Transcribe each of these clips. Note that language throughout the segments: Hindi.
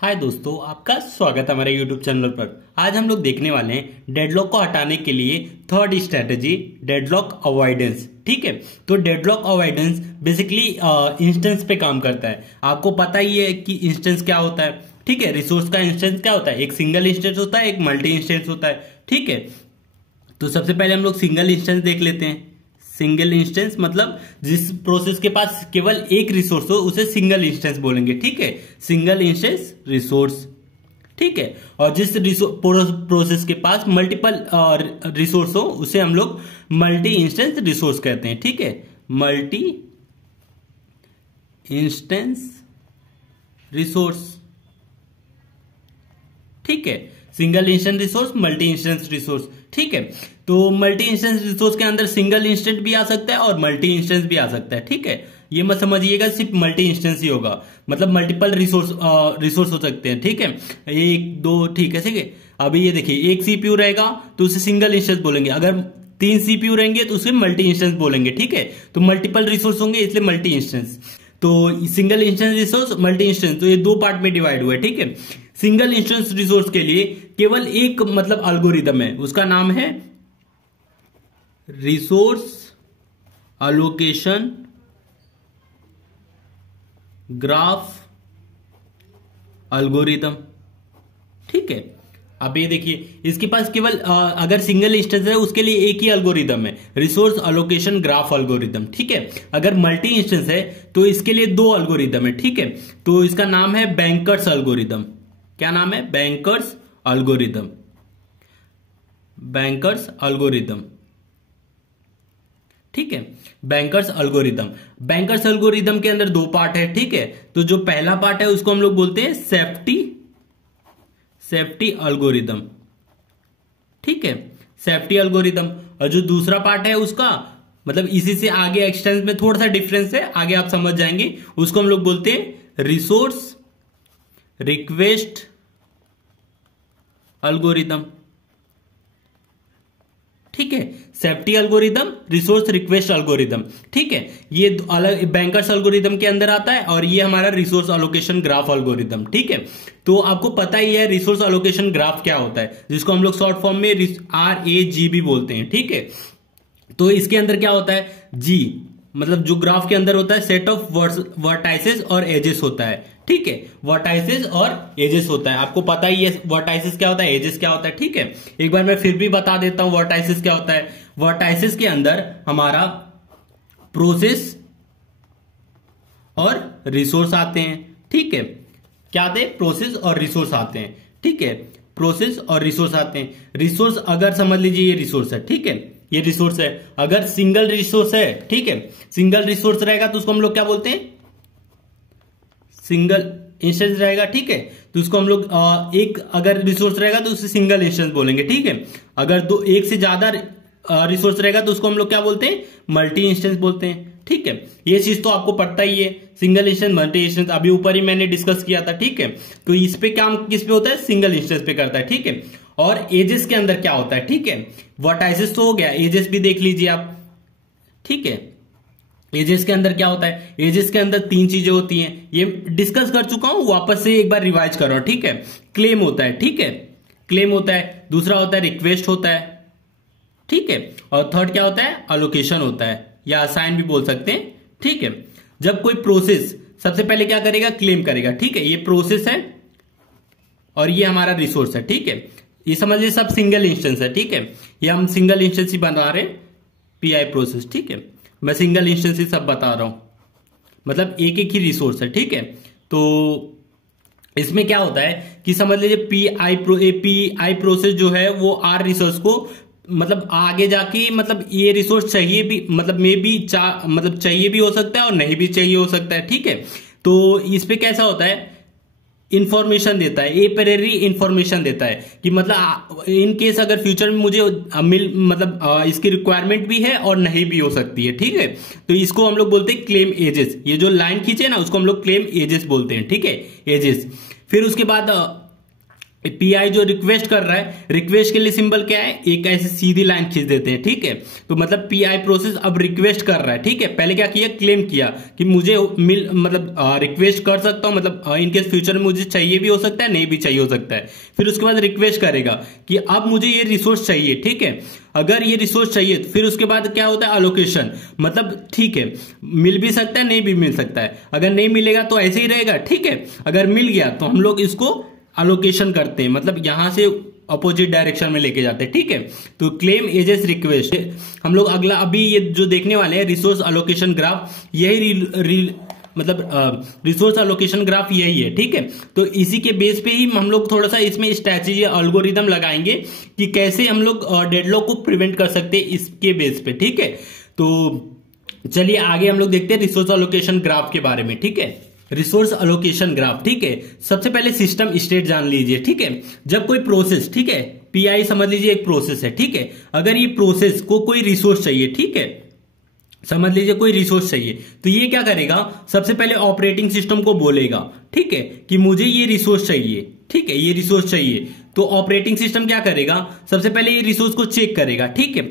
हाय दोस्तों, आपका स्वागत है हमारे YouTube चैनल पर। आज हम लोग देखने वाले हैं डेडलॉक को हटाने के लिए थर्ड स्ट्रेटजी, डेडलॉक अवॉइडेंस। ठीक है, तो डेडलॉक अवॉइडेंस बेसिकली इंस्टेंस पे काम करता है। आपको पता ही है कि इंस्टेंस क्या होता है। ठीक है, रिसोर्स का इंस्टेंस क्या होता है? एक सिंगल इंस्टेंस होता है, एक मल्टी इंस्टेंस होता है। ठीक है, तो सबसे पहले हम लोग सिंगल इंस्टेंस देख लेते हैं। सिंगल इंस्टेंस मतलब जिस प्रोसेस के पास केवल एक रिसोर्स हो उसे सिंगल इंस्टेंस बोलेंगे। ठीक है, सिंगल इंस्टेंस रिसोर्स। ठीक है, और जिस प्रोसेस के पास मल्टीपल रिसोर्स हो उसे हम लोग मल्टी इंस्टेंस रिसोर्स कहते हैं। ठीक है, मल्टी इंस्टेंस रिसोर्स। ठीक है, single instance resource, multi instance resource. ठीक है, तो मल्टी इंस्टेंस रिसोर्स के अंदर सिंगल इंस्टेंस भी आ सकता है और मल्टी इंस्टेंस भी आ सकता है। ठीक है, ये मत समझिएगा सिर्फ मल्टी इंस्टेंस ही होगा, मतलब मल्टीपल रिसोर्स हो सकते हैं। ठीक है, एक दो, ठीक है। ठीक है, अभी ये देखिए, एक सीपीयू रहेगा तो उसे सिंगल इंस्टेंस बोलेंगे। अगर 3 सीपीयू रहेंगे तो उसे मल्टी इंस्टेंस बोलेंगे। ठीक है, तो मल्टीपल रिसोर्स होंगे इसलिए मल्टी इंस्टेंस। तो single instance resource, multi instance, तो ये दो पार्ट में डिवाइड हुआ है। ठीक है, सिंगल इंस्टेंस रिसोर्स के लिए केवल एक मतलब एल्गोरिदम है, उसका नाम है रिसोर्स अलोकेशन ग्राफ एल्गोरिदम। ठीक है, अब ये देखिए, इसके पास केवल अगर सिंगल इंस्टेंस है उसके लिए एक ही एल्गोरिदम है, रिसोर्स अलोकेशन ग्राफ एल्गोरिदम। ठीक है, अगर मल्टी इंस्टेंस है तो इसके लिए दो एल्गोरिदम है। ठीक है, तो इसका नाम है बैंकर्स एल्गोरिदम। क्या नाम है? Bankers algorithm. Bankers algorithm. ठीक है, बैंकर्स एल्गोरिदम। बैंकर्स एल्गोरिदम के अंदर दो पार्ट है। ठीक है, तो जो पहला पार्ट है उसको हम लोग बोलते हैं सेफ्टी एल्गोरिदम। ठीक है, सेफ्टी एल्गोरिदम। और जो दूसरा पार्ट है उसका मतलब इसी से आगे एक्सटेंस में थोड़ा सा डिफरेंस है, आगे आप समझ जाएंगे। उसको हम लोग बोलते हैं रिसोर्स रिक्वेस्ट एल्गोरिदम। ठीक है, safety algorithm, resource request algorithm. ठीक है, ये अलग बैंकर्स एल्गोरिदम के अंदर आता है और ये हमारा रिसोर्स एलोकेशन ग्राफ एल्गोरिदम। ठीक है, तो आपको पता ही है रिसोर्स एलोकेशन ग्राफ क्या होता है, जिसको हम लोग शॉर्ट फॉर्म में RAG भी बोलते हैं। ठीक है, तो इसके अंदर क्या होता है? जी मतलब जो ग्राफ के अंदर होता है सेट ऑफ वर्टाइसेस और एजेस होता है। ठीक है, वर्टाइसेस और एजेस होता है। आपको पता ही है वर्टाइसेस क्या होता है, एजेस क्या होता है। ठीक है, एक बार मैं फिर भी बता देता हूं वर्टाइसेस क्या होता है। वर्टाइसेस के अंदर हमारा प्रोसेस और रिसोर्स आते हैं। ठीक है, क्या आते हैं? प्रोसेस और रिसोर्स आते हैं। ठीक है, प्रोसेस और रिसोर्स आते हैं। रिसोर्स अगर समझ लीजिए ये रिसोर्स है। ठीक है, ये रिसोर्स है। अगर सिंगल रिसोर्स है, ठीक है, सिंगल रिसोर्स रहेगा तो उसको हम लोग क्या बोलते हैं? सिंगल इंस्टेंस रहेगा। ठीक है, तो उसको हम लोग एक अगर रिसोर्स रहेगा तो उसे सिंगल इंस्टेंस बोलेंगे। ठीक है, अगर एक से ज्यादा रिसोर्स रहेगा तो उसको हम लोग क्या बोलते हैं? मल्टी इंस्टेंस बोलते हैं। ठीक है, ये चीज तो आपको पता ही है, सिंगल इंस्टेंस, मल्टी इंस्टेंस, अभी ऊपर ही मैंने डिस्कस किया था। ठीक है, तो इस पे काम किस पे होता है? सिंगल इंस्टेंस पे करता है। ठीक है, और एजेस के अंदर क्या होता है? ठीक है, वर्टाइसेस तो हो गया, एजेस भी देख लीजिए आप। ठीक है, एजेस के अंदर क्या होता है? एजेस के अंदर 3 चीजें होती हैं, ये डिस्कस कर चुका हूं, वापस से एक बार रिवाइज कर रहा हूं। ठीक है, क्लेम होता है। ठीक है, क्लेम होता है। दूसरा होता है रिक्वेस्ट होता है। ठीक है, और थर्ड क्या होता है? अलोकेशन होता है, या असाइन भी बोल सकते हैं। ठीक है, जब कोई प्रोसेस सबसे पहले क्या करेगा? क्लेम करेगा। ठीक है, ये प्रोसेस है और ये हमारा रिसोर्स है। ठीक है, ये समझ लीजिए सब सिंगल इंस्टेंस है। ठीक है, ये हम सिंगल इंस्टेंस ही बना रहे हैं, PI प्रोसेस। ठीक है, मैं सिंगल इंस्टेंस ही सब बता रहा हूं, मतलब एक एक ही रिसोर्स है। ठीक है, तो इसमें क्या होता है कि समझ लीजिए PI प्रोसेस जो है वो R रिसोर्स को मतलब आगे जाके मतलब ये रिसोर्स चाहिए भी, मतलब मतलब चाहिए भी हो सकता है और नहीं भी चाहिए हो सकता है। ठीक है, तो इस पे कैसा होता है? इंफॉर्मेशन देता है, एपरेरी इंफॉर्मेशन देता है कि मतलब इन केस अगर फ्यूचर में मुझे इसकी रिक्वायरमेंट भी है और नहीं भी हो सकती है। ठीक है, तो इसको हम लोग बोलते हैं क्लेम एजेस। ये जो लाइन खींचे ना उसको हम लोग क्लेम एजेस बोलते हैं। ठीक है, एजेस। फिर उसके बाद पीआई जो रिक्वेस्ट कर रहा है, रिक्वेस्ट के लिए सिंबल क्या है, एक ऐसे सीधी लाइन खींच देते हैं, ठीक है। तो मतलब पीआई प्रोसेस अब रिक्वेस्ट कर रहा है, ठीक है। पहले क्या किया, क्लेम किया कि मुझे मतलब रिक्वेस्ट कर सकता हूं, मतलब इनकेस फ्यूचर में मुझे चाहिए भी हो सकता है, नहीं भी चाहिए हो सकता है। फिर उसके बाद रिक्वेस्ट करेगा कि अब मुझे ये रिसोर्स चाहिए, ठीक है। अगर ये रिसोर्स चाहिए तो फिर उसके बाद क्या होता है, अलोकेशन, मतलब ठीक है मिल भी सकता है, नहीं भी मिल सकता है। अगर नहीं मिलेगा तो ऐसे ही रहेगा, ठीक है। अगर मिल गया तो हम लोग इसको अलोकेशन करते हैं, मतलब यहां से अपोजिट डायरेक्शन में लेके जाते हैं, ठीक है। तो क्लेम एजेस रिक्वेस्ट हम लोग अगला अभी ये जो देखने वाले हैं रिसोर्स अलोकेशन ग्राफ, यही मतलब रिसोर्स अलोकेशन ग्राफ यही है, ठीक है। तो इसी के बेस पे ही हम लोग थोड़ा सा इसमें स्ट्रैटेजी एल्गोरिदम लगाएंगे कि कैसे हम लोग डेडलॉक को प्रिवेंट कर सकते हैं इसके बेस पे, ठीक है। तो चलिए आगे हम लोग देखते हैं रिसोर्स अलोकेशन ग्राफ के बारे में, ठीक है। रिसोर्स अलोकेशन ग्राफ, ठीक है। सबसे पहले सिस्टम स्टेट जान लीजिए, ठीक है। जब कोई प्रोसेस, ठीक है, पीआई समझ लीजिए एक प्रोसेस है, ठीक है। अगर ये प्रोसेस को कोई रिसोर्स चाहिए, ठीक है, समझ लीजिए कोई रिसोर्स चाहिए, तो ये क्या करेगा, सबसे पहले ऑपरेटिंग सिस्टम को बोलेगा, ठीक है, कि मुझे ये रिसोर्स चाहिए, ठीक है, ये रिसोर्स चाहिए। तो ऑपरेटिंग सिस्टम क्या करेगा, सबसे पहले ये रिसोर्स को चेक करेगा, ठीक है।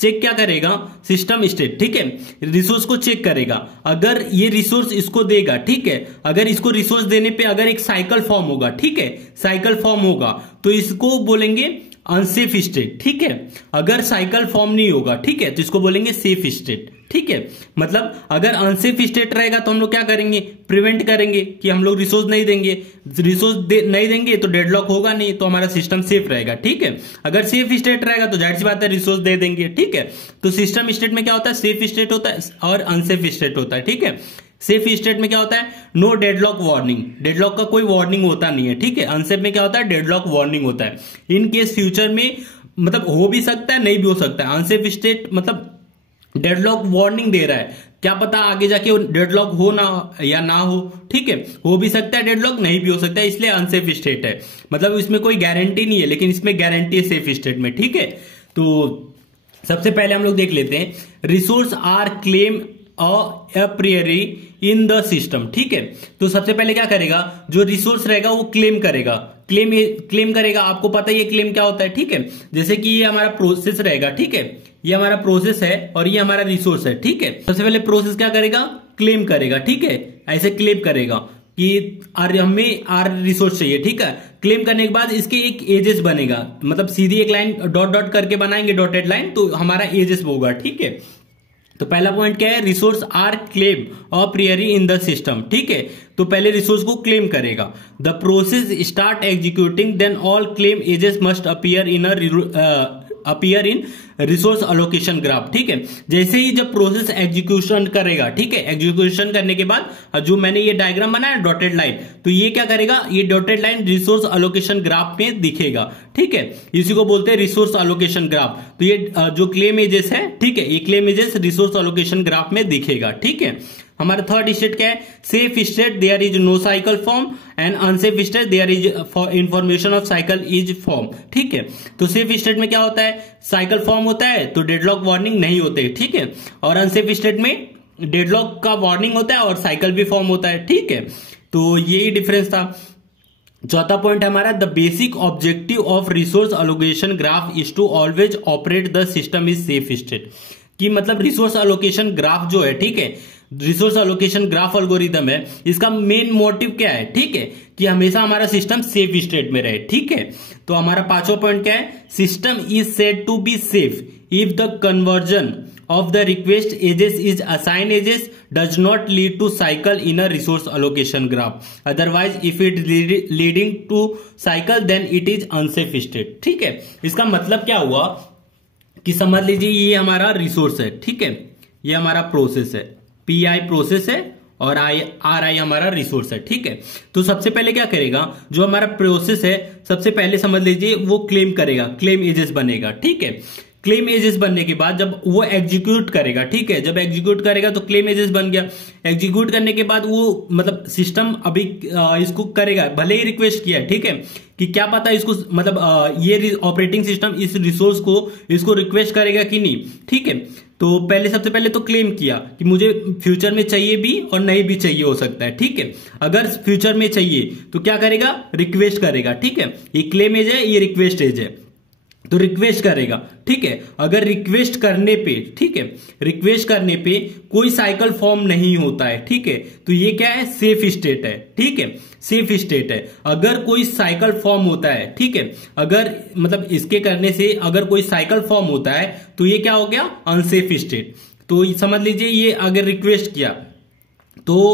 चेक क्या करेगा, सिस्टम स्टेट, ठीक है, रिसोर्स को चेक करेगा। अगर ये रिसोर्स इसको देगा, ठीक है, अगर इसको रिसोर्स देने पे अगर एक साइकिल फॉर्म होगा, ठीक है, साइकिल फॉर्म होगा तो इसको बोलेंगे अनसेफ स्टेट, ठीक है। अगर साइकिल फॉर्म नहीं होगा, ठीक है, तो इसको बोलेंगे सेफ स्टेट, ठीक है। मतलब अगर अनसेफ स्टेट रहेगा तो हम लोग क्या करेंगे, प्रिवेंट करेंगे कि हम लोग रिसोर्स नहीं देंगे, नहीं देंगे तो डेडलॉक होगा नहीं, तो हमारा सिस्टम सेफ रहेगा, ठीक है। अगर सेफ स्टेट रहेगा तो जाहिर सी बात है रिसोर्स दे देंगे, ठीक है। तो सिस्टम स्टेट में क्या होता है, सेफ स्टेट होता है और अनसेफ स्टेट होता है, ठीक है। सेफ स्टेट में क्या होता है, नो डेडलॉक वार्निंग, डेडलॉक का कोई वार्निंग होता नहीं है, ठीक है। अनसेफ में क्या होता है, डेडलॉक वार्निंग होता है। इन केस फ्यूचर में मतलब हो भी सकता है, नहीं भी हो सकता है। अनसेफ स्टेट मतलब डेडलॉक वार्निंग दे रहा है, क्या पता आगे जाके डेडलॉक हो ना या ना हो, ठीक है। हो भी सकता है डेडलॉक, नहीं भी हो सकता है, इसलिए अनसेफ स्टेट है। मतलब इसमें कोई गारंटी नहीं है, लेकिन इसमें गारंटी है सेफ स्टेट में, ठीक है। तो सबसे पहले हम लोग देख लेते हैं, resource are claim a priori in the system, ठीक है। तो सबसे पहले क्या करेगा, जो रिसोर्स रहेगा वो क्लेम करेगा, क्लेम करेगा। आपको पता है ये क्लेम क्या होता है, ठीक है। जैसे कि ये हमारा प्रोसेस रहेगा, ठीक है, ये हमारा प्रोसेस है और ये हमारा रिसोर्स है, ठीक है। सबसे पहले प्रोसेस क्या करेगा, क्लेम करेगा, ठीक है, ऐसे क्लेम करेगा कि हमें आर रिसोर्स चाहिए, ठीक है। क्लेम करने के बाद इसके एक एजेस बनेगा, मतलब सीधी एक लाइन डॉट डॉट करके बनाएंगे, डॉटेड लाइन, तो हमारा एजेस होगा, ठीक है। तो पहला पॉइंट क्या है, रिसोर्स आर क्लेम और प्रियरी इन द सिस्टम, ठीक है। तो पहले रिसोर्स को क्लेम करेगा, the process start executing then all claim edges must appear in resource allocation graph, ठीक है। जैसे ही जब प्रोसेस एग्जीक्यूशन करेगा, ठीक है, एग्जीक्यूशन करने के बाद जो मैंने ये डायग्राम बनाया डॉटेड लाइन, तो ये क्या करेगा, ये dotted line resource allocation graph में दिखेगा, ठीक है। इसी को बोलते हैं रिसोर्स अलोकेशन ग्राफ। तो ये जो क्लेम एजेस है, ठीक है, ये claim edges resource allocation graph में दिखेगा, ठीक है। हमारा थर्ड स्टेट क्या है, safe state, there is no cycle form, and unsafe state there is information of cycle is form, ठीक है। तो सेफ स्टेट में क्या होता है, साइकिल फॉर्म होता है तो डेडलॉक वार्निंग नहीं होते, ठीक है। और अनसेफ स्टेट में डेडलॉक का वार्निंग होता है और साइकिल भी फॉर्म होता है, ठीक है। तो यही डिफरेंस था। चौथा पॉइंट हमारा, the basic objective of resource allocation graph is to always operate the system is safe state, कि मतलब रिसोर्स अलोकेशन ग्राफ जो है, ठीक है, रिसोर्स अलोकेशन ग्राफ एल्गोरिदम है, इसका मेन मोटिव क्या है, ठीक है, कि हमेशा हमारा सिस्टम सेफ स्टेट में रहे, ठीक है। तो हमारा पांचवा पॉइंट क्या है, system is said to be safe if the conversion of the request ages is assigned ages does not lead to cycle in a resource allocation graph, otherwise if it leading to cycle then it is unsafe state, ठीक है। इसका मतलब क्या हुआ कि समझ लीजिए ये हमारा रिसोर्स है, ठीक है, ये हमारा प्रोसेस है, पीआई प्रोसेस है और आर आई हमारा रिसोर्स है, ठीक है। तो सबसे पहले क्या करेगा, जो हमारा प्रोसेस है सबसे पहले समझ लीजिए वो क्लेम करेगा, क्लेम एजेस बनेगा, ठीक है। क्लेम एजेस बनने के बाद जब वो एग्जीक्यूट करेगा, ठीक है, जब एग्जीक्यूट करेगा तो क्लेम एजेस बन गया। एग्जीक्यूट करने के बाद वो मतलब सिस्टम अभी इसको करेगा, भले ही रिक्वेस्ट किया, ठीक है, कि क्या पता इसको मतलब ये ऑपरेटिंग सिस्टम इस रिसोर्स को इसको रिक्वेस्ट करेगा कि नहीं, ठीक है। तो पहले सबसे पहले तो क्लेम किया कि मुझे फ्यूचर में चाहिए भी और नहीं भी चाहिए हो सकता है, ठीक है। अगर फ्यूचर में चाहिए तो क्या करेगा, रिक्वेस्ट करेगा, ठीक है। ये क्लेम एज है, ये रिक्वेस्ट एज है, तो रिक्वेस्ट करेगा, ठीक है। अगर रिक्वेस्ट करने पे, ठीक है, रिक्वेस्ट करने पे कोई साइकिल फॉर्म नहीं होता है, ठीक है, तो ये क्या है, सेफ स्टेट है, ठीक है, सेफ स्टेट है। अगर कोई साइकिल फॉर्म होता है, ठीक है, अगर मतलब इसके करने से अगर कोई साइकिल फॉर्म होता है तो ये क्या हो गया, अनसेफ स्टेट। तो समझ लीजिए ये अगर रिक्वेस्ट किया तो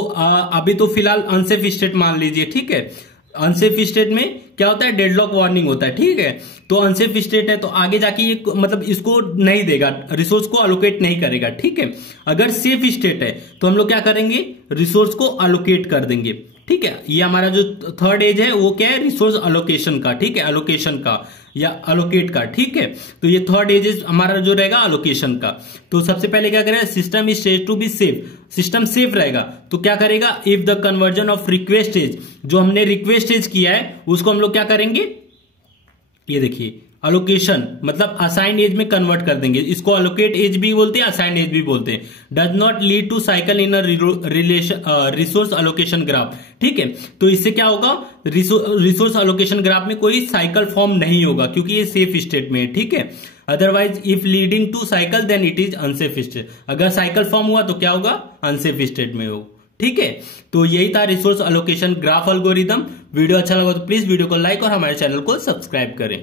अभी तो फिलहाल अनसेफ स्टेट मान लीजिए, ठीक है। अनसेफ स्टेट में क्या होता है, डेडलॉक वार्निंग होता है, ठीक है। तो अनसेफ स्टेट है तो आगे जाके ये मतलब इसको नहीं देगा, रिसोर्स को अलोकेट नहीं करेगा, ठीक है। अगर सेफ स्टेट है तो हम लोग क्या करेंगे, रिसोर्स को अलोकेट कर देंगे, ठीक है। ये हमारा जो थर्ड एज है वो क्या है, रिसोर्स अलोकेशन का, ठीक है, अलोकेशन का या अलोकेट का, ठीक है। तो ये थर्ड एज हमारा जो रहेगा अलोकेशन का। तो सबसे पहले क्या करेगा, system is said to be safe, system safe रहेगा तो क्या करेगा, if the conversion of request edge, जो हमने रिक्वेस्ट एज किया है उसको हम लोग क्या करेंगे, ये देखिए अलोकेशन मतलब असाइन एज में कन्वर्ट कर देंगे। इसको अलोकेट एज भी बोलते हैं, असाइन एज भी बोलते हैं। Does not lead to cycle in relation resource allocation graph, ठीक है। तो इससे क्या होगा, रिसोर्स अलोकेशन ग्राफ में कोई साइकिल फॉर्म नहीं होगा क्योंकि ये सेफ स्टेट में है, ठीक है। Otherwise if leading to cycle then it is unsafe state. अगर साइकिल फॉर्म हुआ तो क्या होगा, अनसेफ स्टेट में हो, ठीक है। तो यही था resource allocation graph algorithm. Video अच्छा लगा तो प्लीज वीडियो को लाइक और हमारे चैनल को सब्सक्राइब करें।